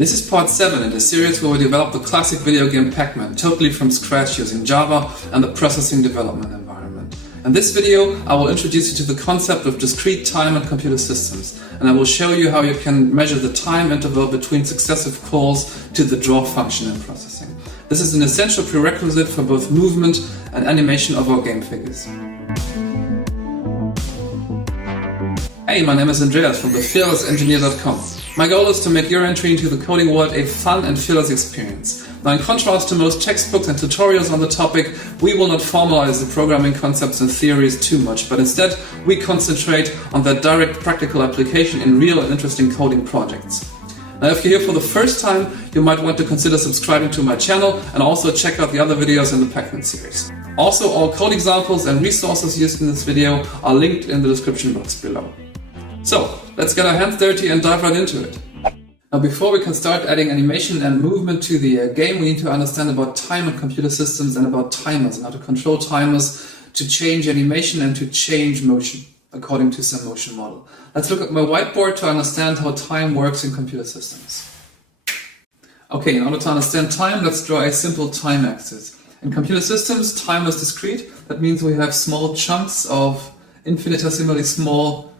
This is part 7 in the series where we develop the classic video game Pac-Man totally from scratch using Java and the processing development environment. In this video, I will introduce you to the concept of discrete time and computer systems, and I will show you how you can measure the time interval between successive calls to the draw function in processing. This is an essential prerequisite for both movement and animation of our game figures. Hey, my name is Andreas from thefearlessengineer.com. My goal is to make your entry into the coding world a fun and fearless experience. Now, in contrast to most textbooks and tutorials on the topic, we will not formalize the programming concepts and theories too much, but instead we concentrate on their direct practical application in real and interesting coding projects. Now, if you're here for the first time, you might want to consider subscribing to my channel and also check out the other videos in the Pacman series. Also, all code examples and resources used in this video are linked in the description box below. So, let's get our hands dirty and dive right into it. Now, before we can start adding animation and movement to the game, we need to understand about time and computer systems and about timers and how to control timers to change animation and to change motion according to some motion model. Let's look at my whiteboard to understand how time works in computer systems. Okay, in order to understand time, let's draw a simple time axis. In computer systems, time is discrete. That means we have small chunks of infinitesimally small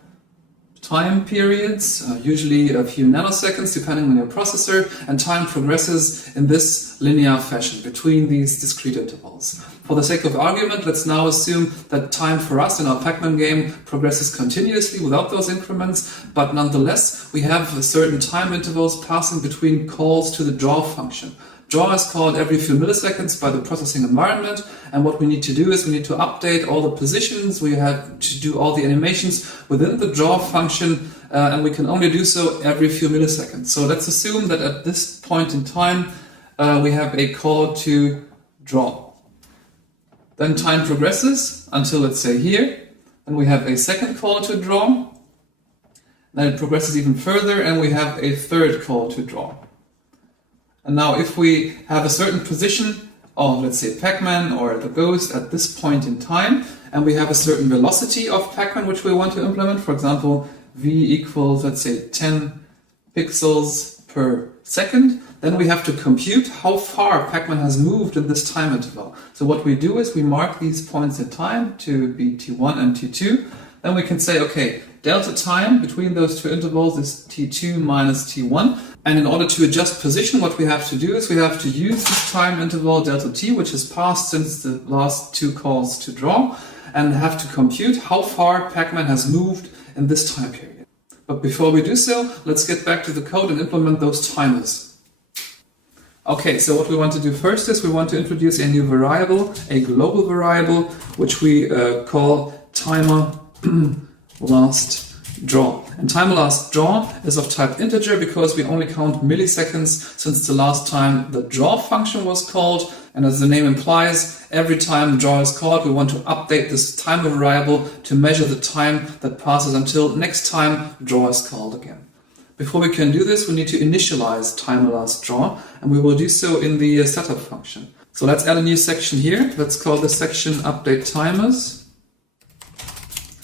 time periods, usually a few nanoseconds depending on your processor, and time progresses in this linear fashion between these discrete intervals. For the sake of argument, let's now assume that time for us in our Pac-Man game progresses continuously without those increments, but nonetheless we have certain time intervals passing between calls to the draw function. Draw is called every few milliseconds by the processing environment, and what we need to do is we need to update all the positions, we have to do all the animations within the draw function, and we can only do so every few milliseconds. So let's assume that at this point in time we have a call to draw. Then time progresses until, let's say, here, and we have a second call to draw. Then it progresses even further and we have a third call to draw. And now if we have a certain position of, let's say, Pac-Man or the ghost at this point in time, and we have a certain velocity of Pac-Man which we want to implement, for example, v equals, let's say, 10 pixels per second, then we have to compute how far Pac-Man has moved in this time interval. So what we do is we mark these points in time to be t1 and t2. Then we can say, okay, delta time between those two intervals is t2 minus t1. And in order to adjust position, what we have to do is we have to use this time interval delta t, which has passed since the last two calls to draw, and have to compute how far Pac-Man has moved in this time period. But before we do so, let's get back to the code and implement those timers. Okay, so what we want to do first is we want to introduce a new variable, a global variable, which we call timer last draw. And timer last draw is of type integer because we only count milliseconds since the last time the draw function was called. And as the name implies, every time draw is called, we want to update this timer variable to measure the time that passes until next time draw is called again. Before we can do this, we need to initialize timer last draw, and we will do so in the setup function. So let's add a new section here. Let's call this section update timers.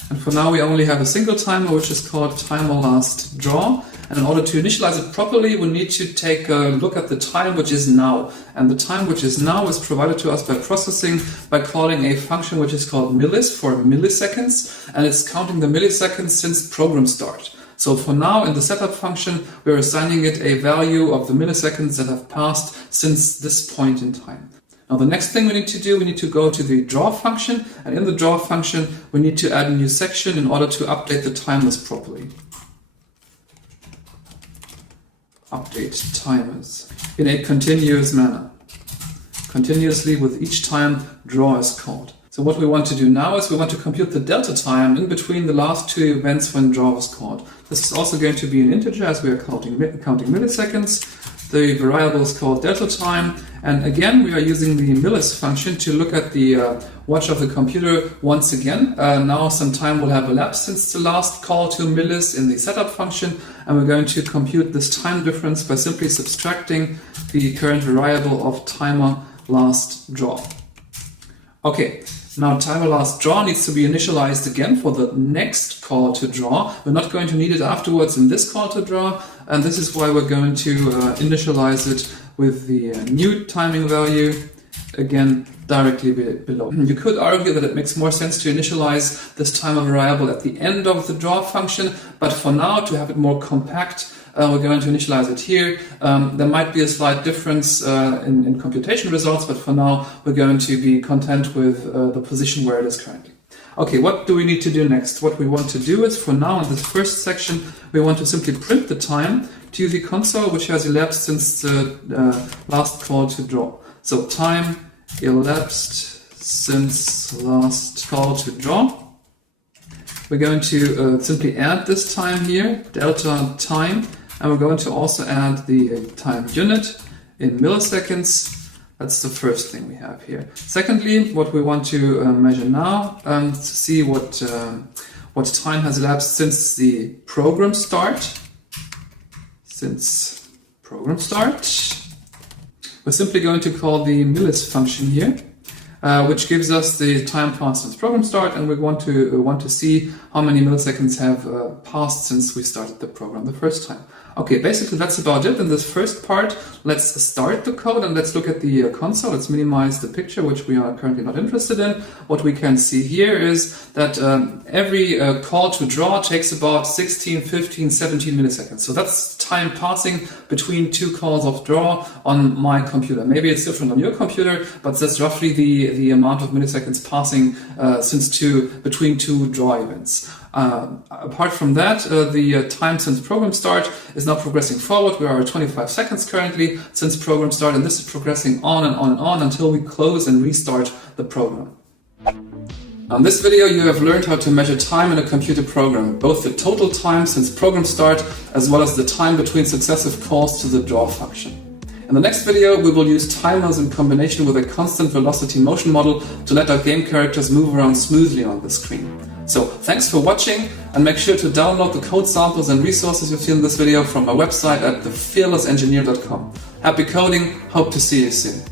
And for now we only have a single timer which is called timer last draw. And in order to initialize it properly, we need to take a look at the time which is now. And the time which is now is provided to us by processing by calling a function which is called millis for milliseconds. And it's counting the milliseconds since program start. So for now in the setup function, we're assigning it a value of the milliseconds that have passed since this point in time. Now the next thing we need to do, we need to go to the draw function, and in the draw function we need to add a new section in order to update the timers properly. Update timers in a continuous manner, continuously with each time draw is called. So what we want to do now is we want to compute the delta time in between the last two events when draw was called. This is also going to be an integer as we are counting milliseconds. The variable is called delta time, and again we are using the millis function to look at the watch of the computer once again. Now some time will have elapsed since the last call to millis in the setup function, and we're going to compute this time difference by simply subtracting the current variable of timer last draw. Okay, Now timer last draw needs to be initialized again for the next call to draw. We're not going to need it afterwards in this call to draw, and this is why we're going to initialize it with the new timing value, again directly below. You could argue that it makes more sense to initialize this timer variable at the end of the draw function, but for now, to have it more compact, we're going to initialize it here. There might be a slight difference in computation results, but for now we're going to be content with the position where it is currently. Okay, what do we need to do next? What we want to do is, for now in this first section, we want to simply print the time to the console which has elapsed since the last call to draw. So time elapsed since last call to draw. We're going to simply add this time here, delta time, and we're going to also add the time unit in milliseconds. That's the first thing we have here. Secondly, what we want to measure now to see what time has elapsed since the program start. Since program start, we're simply going to call the millis function here, which gives us the time passed since program start, and we want to see how many milliseconds have passed since we started the program the first time. Okay, basically that's about it in this first part. Let's start the code and let's look at the console. Let's minimize the picture, which we are currently not interested in. What we can see here is that every call to draw takes about 16, 15, 17 milliseconds. So that's time passing between two calls of draw on my computer. Maybe it's different on your computer, but that's roughly the amount of milliseconds passing between two draw events. Apart from that, the time since program start is now progressing forward. We are at 25 seconds currently since program start, and this is progressing on and on and on until we close and restart the program. On this video, you have learned how to measure time in a computer program, both the total time since program start as well as the time between successive calls to the draw function. In the next video, we will use timers in combination with a constant velocity motion model to let our game characters move around smoothly on the screen. So thanks for watching, and make sure to download the code samples and resources you've seen in this video from my website at thefearlessengineer.com. Happy coding, hope to see you soon.